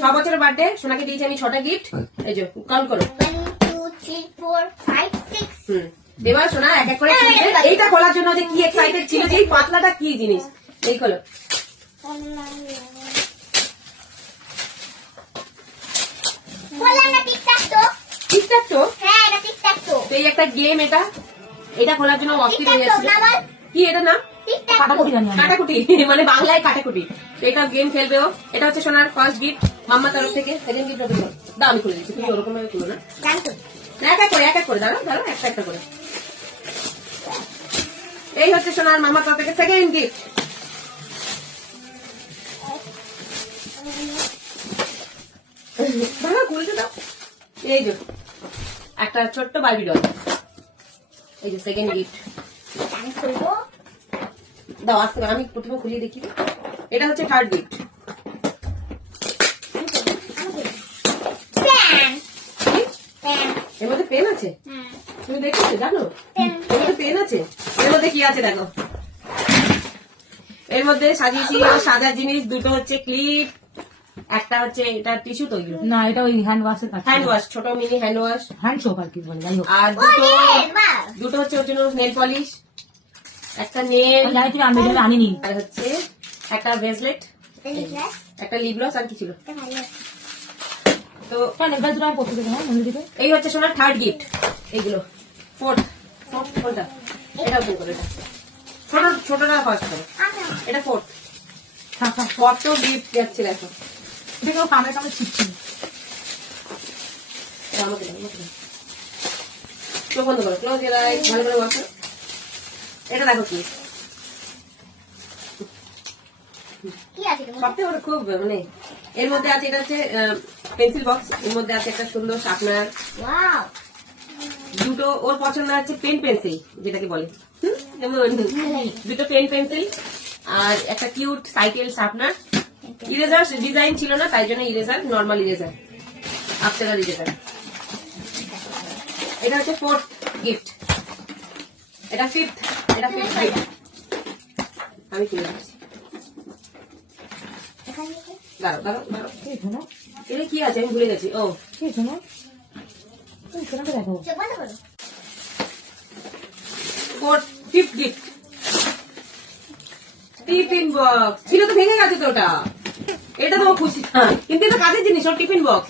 6 বছরের বার্থডে সোনাকে দিয়েছি আমি 6টা গিফট। এই যে কাউন্ট করো 1 2 3 4 5 6। এবার সোনা এক এক করে খুলবে। এইটা খোলার জন্য যে কি এক্সাইটেড ছিল যে এই পাতলাটা কি জিনিস, এই খোলো। বললাম না টিকটাক-টো। টিকটাক-টো? হ্যাঁ এটা টিকটাক-টো। তো এই একটা গেম, এটা খোলার জন্য অস্থির হয়ে যাচ্ছে। কি এটা নাম? কাটাকুটি, মানে বাংলায় কাটাকুটি। এটা গেম খেলবে ও। এটা হচ্ছে সোনার ফার্স্ট গিফট মাম্মা তরফ থেকে। সেকেন্ড গিফট হবে দাও, আমি খুলে দিচ্ছি, তুমি ওরকম ভাবে খুলো না, এক এক করে দাঁড়াও দাঁড়াও, একটা একটা করে। এই হচ্ছে সোনার মাম্মা তরফ থেকে সেকেন্ড গিফট। দাঁড়াও খুলতে দাও। এই যে একটা ছোট্ট বারবি ডল, এই যে সেকেন্ড গিফট। দাও আসতে, আমি প্রথমে খুলিয়ে দেখি। এটা হচ্ছে থার্ড গিফট। এর মধ্যে পেন আছে, তুমি দেখেছো জানো? এর মধ্যে পেন আছে। এর মধ্যে কি আছে দেখো। এর মধ্যে সাজিয়েছি সাদা জিনিস, দুটো হচ্ছে ক্লিপ, একটা হচ্ছে এটা টিস্যু তৈরি না, এটা ওই হ্যান্ড ওয়াশের কাজ, হ্যান্ড ওয়াশ, ছোট mini hand wash, hand soap আর কি বলে, যাই হোক। আর দুটো হচ্ছে ওর জন্য নেল পলিশ, একটা নেল, জানি তুমি আমি এটা আনিনি। আর হচ্ছে একটা ব্রেসলেট, একটা লিপ গ্লস, আর কি ছিল। তো কেন এবার দুটো আমি পড়তে দেবো? হ্যাঁ মনে দিকে। এই হচ্ছে সোনার থার্ড গিফট। এইগুলো ফোর্থ, কোনটা? এটা ওপেন করে, এটা ছোটটা ফার্স্ট করো, এটা ফোর্থ। থাক থাক, কত গিফট যাচ্ছে দেখো। এটা কেউ কামড়ে কামড়ে ছিটছি। আমাকে দাও, আমাকে দাও। চোখ বন্ধ করো, ক্লোজ ইওর আইজ, ভালো করে বসো। এটা দেখো কি সবথেকে ওটা খুব মানে এর মধ্যে আছে, এটা হচ্ছে পেন্সিল বক্স। এর মধ্যে আছে একটা সুন্দর শার্পনার, দুটো ওর পছন্দ আছে পেন পেন্সিল যেটাকে বলে, যেমন দুটো পেন পেন্সিল, আর একটা cute cycle sharpener. Eraser design ছিল না, তাই জন্য eraser, normal eraser, after eraser. এটা হচ্ছে ফোর্থ গিফট। এটা ফিফথ, এটা ফিফথ গিফট। আমি তুলে দিচ্ছি, দাঁড়াও দাঁড়াও দাঁড়াও। এটা কি আছে আমি ভুলে গেছি। ও দেখো, fourth fifth gift tiffin box ছিল তো, ভেঙে গেছে তো ওটা। এটা তো খুশি না, কিন্তু এটা কাজের জিনিস, ওর টিফিন বক্স।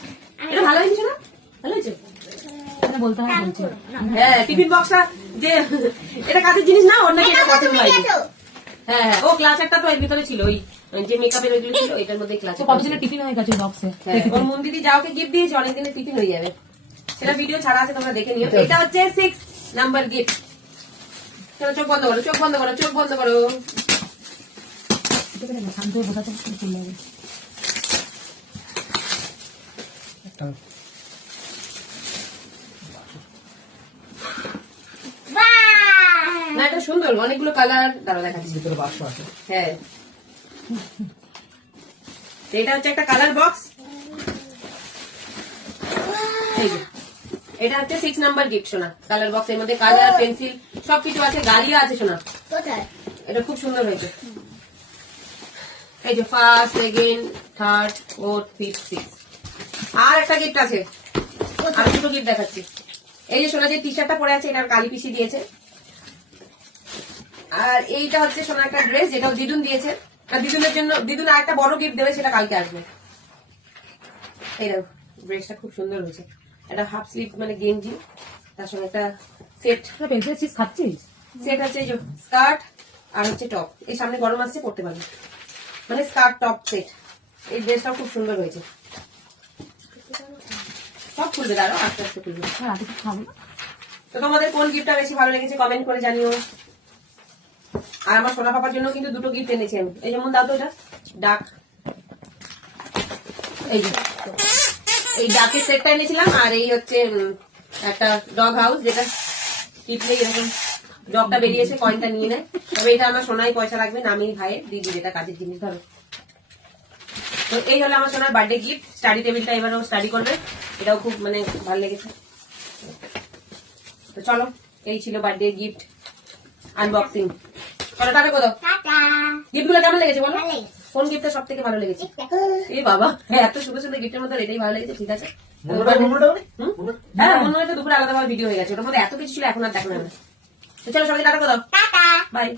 এটা ভালো হয়েছে না? ভালো হয়েছে, বলতে হয় বলছি। হ্যাঁ টিফিন বক্সটা যে এটা কাজের জিনিস না, ওর নাকি এটা পছন্দ হয়নি। হ্যাঁ হ্যাঁ, ও ক্লাচ একটা তো এর ভিতরে ছিল, ওই যে মেকআপের ওইগুলো ছিল, এটার মধ্যে ক্লাচ। কতদিনের টিফিন হয়ে গেছে বক্সে। ওর মন দিদি যাওকে গিফট দিয়েছে, অনেকদিনের টিফিন হয়ে যাবে। সেটা ভিডিও ছাড়া আছে, তোমরা দেখে নিও। এটা হচ্ছে 6 নাম্বার গিফট। চলো চোখ বন্ধ করো, চোখ বন্ধ করো, চোখ বন্ধ করো। শান্ত হয়ে বোঝাতে চলে যাবে। না এটা সুন্দর, অনেকগুলো কালার, দাঁড়া দেখাচ্ছি। ভিতরে বাক্স আছে। হ্যাঁ এটা হচ্ছে একটা কালার বক্স। এটা হচ্ছে 6 নাম্বার গিফট সোনা, কালার বক্স। এর মধ্যে কালার, পেন্সিল সবকিছু আছে, গাড়িও আছে সোনা। এটা খুব সুন্দর হয়েছে। এই যে first, second, third, fourth, fifth, six. আর একটা গিফট আছে, আর দুটো গিফট দেখাচ্ছি। এই যে সোনা যে টি শার্টটা পরে আছে, এটার কালি পিসি দিয়েছে। আর এইটা হচ্ছে সোনা একটা ড্রেস, যেটাও দিদুন দিয়েছে। আর দিদুনের জন্য দিদুন আর একটা বড় গিফট দেবে, সেটা কালকে আসবে। এই দেখো ড্রেসটা খুব সুন্দর হয়েছে, একটা হাফ স্লিভ মানে গেঞ্জি, তার সঙ্গে একটা সেট। পেন্সিল চিজ খাচ্ছিস? সেট আছে এই যে স্কার্ট আর হচ্ছে টপ। এই সামনে গরম আসছে, পড়তে পারবে, মানে স্কার্ট টপ সেট। এই ড্রেসটাও খুব সুন্দর হয়েছে। সব খুলবে, দাঁড়াও আস্তে আস্তে খুলবে। তো তোমাদের কোন গিফটটা বেশি ভালো লেগেছে কমেন্ট করে জানিও। আর আমার সোনা পাপার জন্য কিন্তু দুটো গিফট এনেছি আমি। এই যেমন দাও তো এটা ডাক, এই যে এই ডাকের সেটটা এনেছিলাম। আর এই হচ্ছে একটা ডগ হাউস, যেটা টিপলে এরকম ডগটা বেরিয়েছে, কয়েনটা নিয়ে নেয়। তবে এটা আমার সোনাই পয়সা লাগবে না, আমি ভাইয়ের দিদি, যেটা কাজের জিনিস ধরো। তো এই হলো আমার সোনার বার্থডে গিফট। স্টাডি টেবিলটা এবারও স্টাডি করবে, এটাও খুব মানে ভালো লেগেছে। তো চলো, এই ছিল বার্থডে গিফট আনবক্সিং। চলো টাটা, কোথাও গিফট গুলো কেমন লেগেছে বলো। কোন গিফটটা সব থেকে ভালো লেগেছে? এই বাবা, এত সুন্দর সুন্দর গিফটের মধ্যে এটাই ভালো লেগেছে, ঠিক আছে। হ্যাঁ, মনে হয় তো দুপুরে আলাদাভাবে ভিডিও হয়ে গেছে, ওটার মধ্যে এত কিছু ছিল, এখন আর দেখানো যাবে না। তো চলো সবাই টাটা করে দাও, টাটা। বাই।